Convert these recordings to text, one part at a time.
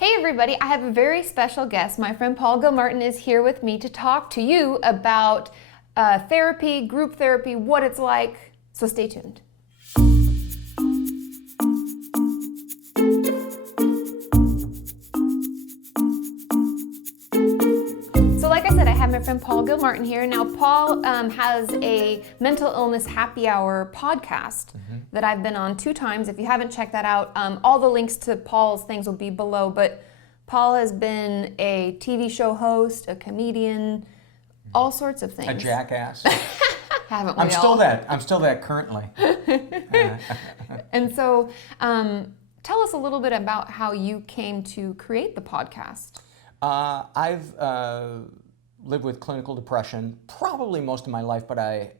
Hey everybody, I have a very special guest. My friend Paul Gilmartin is here with me to talk to you about therapy, group therapy, what it's like. So stay tuned. So like I said, I have my friend Paul Gilmartin here. Now Paul has a mental illness happy hour podcast that I've been on 2 times. If you haven't checked that out, all the links to Paul's things will be below. But Paul has been a TV show host, a comedian, all sorts of things. A jackass. Haven't we I'm still that. I'm still that currently. And so tell us a little bit about how you came to create the podcast. I've lived with clinical depression probably most of my life, but I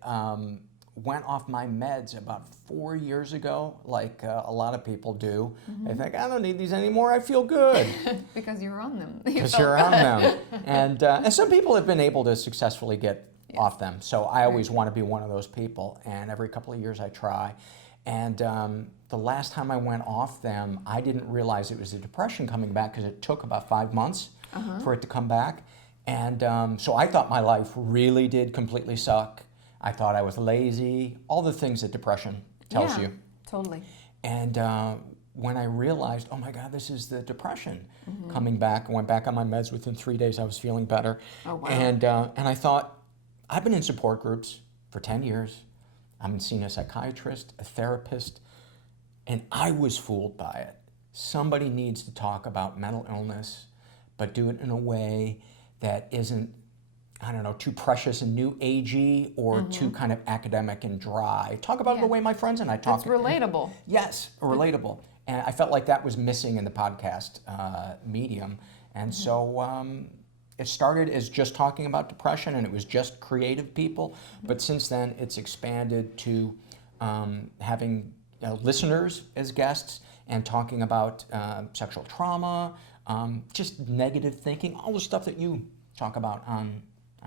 went off my meds about 4 years ago, like a lot of people do. They think, I don't need these anymore, I feel good. Because you're on them. Because you're on them. And some people have been able to successfully get off them. So I always want to be one of those people. And every couple of years I try. And the last time I went off them, I didn't realize it was the depression coming back because it took about 5 months for it to come back. And so I thought my life really did completely suck. I thought I was lazy, all the things that depression tells you. Totally. And when I realized, oh my God, this is the depression coming back, I went back on my meds. Within 3 days, I was feeling better. Oh, wow. And I thought, I've been in support groups for 10 years. I've seen a psychiatrist, a therapist, and I was fooled by it. Somebody needs to talk about mental illness, but do it in a way that isn't, I don't know, too precious and new agey or too kind of academic and dry. Talk about it the way my friends and I talk. It's relatable. Yes, relatable. And I felt like that was missing in the podcast medium. And so it started as just talking about depression, and it was just creative people. But since then, it's expanded to having listeners as guests and talking about sexual trauma, just negative thinking, all the stuff that you talk about on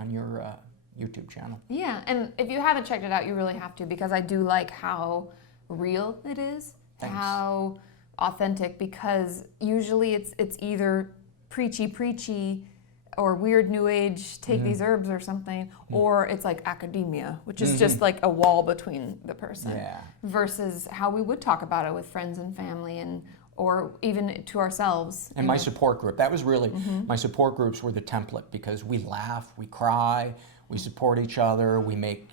your YouTube channel. Yeah, and if you haven't checked it out, you really have to, because I do like how real it is, how authentic, because usually it's either preachy, or weird new age, take these herbs or something, or it's like academia, which is just like a wall between the person, versus how we would talk about it with friends and family, and or even to ourselves. And my support group, that was really, my support groups were the template, because we laugh, we cry, we support each other, we make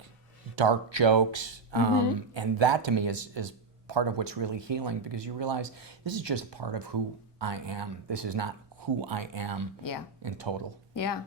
dark jokes, and that to me is part of what's really healing, because you realize this is just part of who I am. This is not who I am in total. Yeah.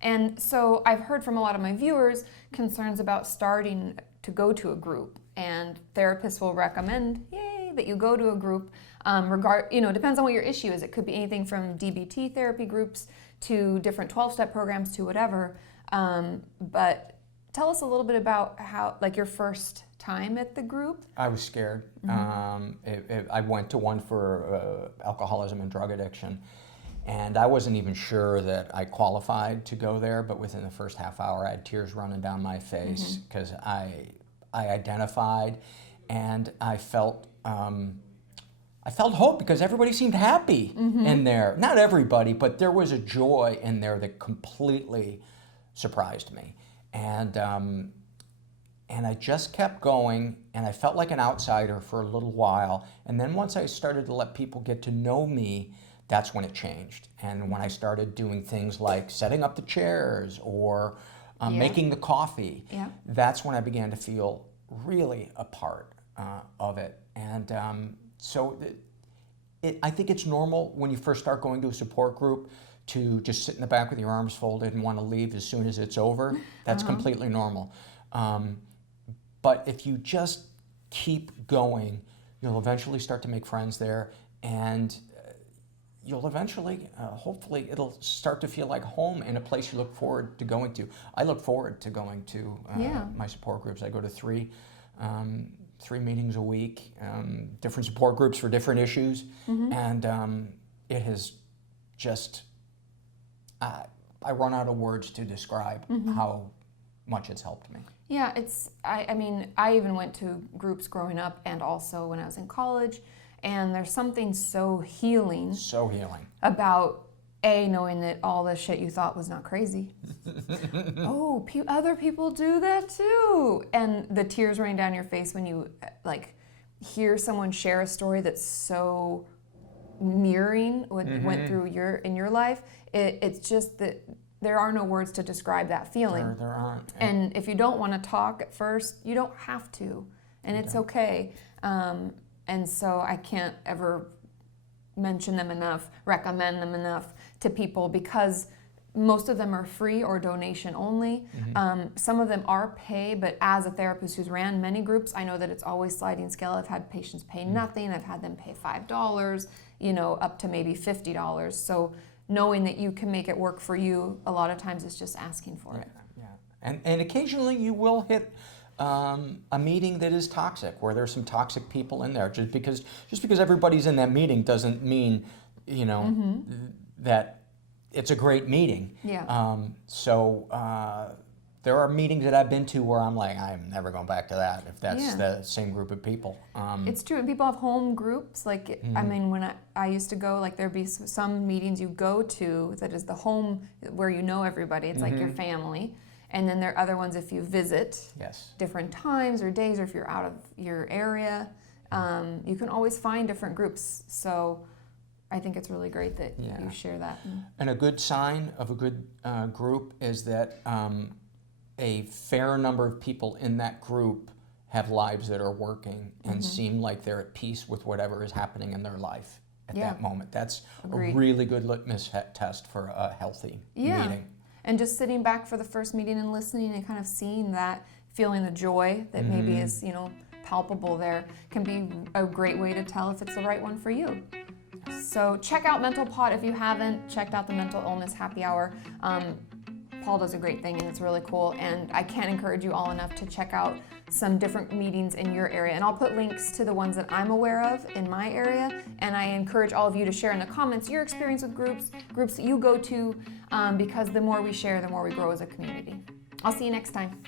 And so I've heard from a lot of my viewers concerns about starting to go to a group, and therapists will recommend, that you go to a group. Depends on what your issue is. It could be anything from DBT therapy groups to different 12-step programs to whatever. But tell us a little bit about how, like, your first time at the group. I was scared. I went to one for alcoholism and drug addiction, and I wasn't even sure that I qualified to go there, but within the first half hour I had tears running down my face, because I identified, and I felt hope, because everybody seemed happy in there. Not everybody, but there was a joy in there that completely surprised me. And I just kept going, and I felt like an outsider for a little while. And then once I started to let people get to know me, that's when it changed. And when I started doing things like setting up the chairs or making the coffee, that's when I began to feel really a part of it. And I think it's normal when you first start going to a support group to just sit in the back with your arms folded and want to leave as soon as it's over. That's completely normal. But if you just keep going, you'll eventually start to make friends there, and you'll eventually, hopefully, it'll start to feel like home and a place you look forward to going to. I look forward to going to my support groups. I go to 3 meetings a week, different support groups for different issues, and it has just, I run out of words to describe how much it's helped me. Yeah, I mean, I even went to groups growing up and also when I was in college, And there's something so healing So healing. about knowing that all the shit you thought was not crazy. Oh, other people do that too. And the tears running down your face when you like hear someone share a story that's so mirroring what went through in your life. It's just that there are no words to describe that feeling. There aren't. And if you don't want to talk at first, you don't have to. And it's okay. And so I can't ever mention them enough, recommend them enough to people, because most of them are free or donation only. Some of them are pay, but as a therapist who's ran many groups, I know that it's always sliding scale. I've had patients pay nothing. I've had them pay $5, up to maybe $50. So knowing that you can make it work for you, a lot of times it's just asking for it. Yeah. And occasionally you will hit a meeting that is toxic, where there's some toxic people in there. Just because everybody's in that meeting doesn't mean, that it's a great meeting. Yeah. There are meetings that I've been to where I'm like, I'm never going back to that if that's the same group of people. It's true, and people have home groups. Like, I mean, when I used to go, like, there'd be some meetings you go to that is the home where you know everybody. It's like your family. And then there are other ones if you visit different times or days, or if you're out of your area. You can always find different groups. So I think it's really great that you share that. And a good sign of a good group is that a fair number of people in that group have lives that are working and seem like they're at peace with whatever is happening in their life at that moment. That's a really good litmus test for a healthy meeting. And just sitting back for the first meeting and listening and kind of seeing that, feeling the joy that maybe is, palpable there, can be a great way to tell if it's the right one for you. So check out Mental Pod if you haven't checked out the Mental Illness Happy Hour. Paul does a great thing, and it's really cool, and I can't encourage you all enough to check out some different meetings in your area. And I'll put links to the ones that I'm aware of in my area, and I encourage all of you to share in the comments your experience with groups that you go to, because the more we share, the more we grow as a community. I'll see you next time.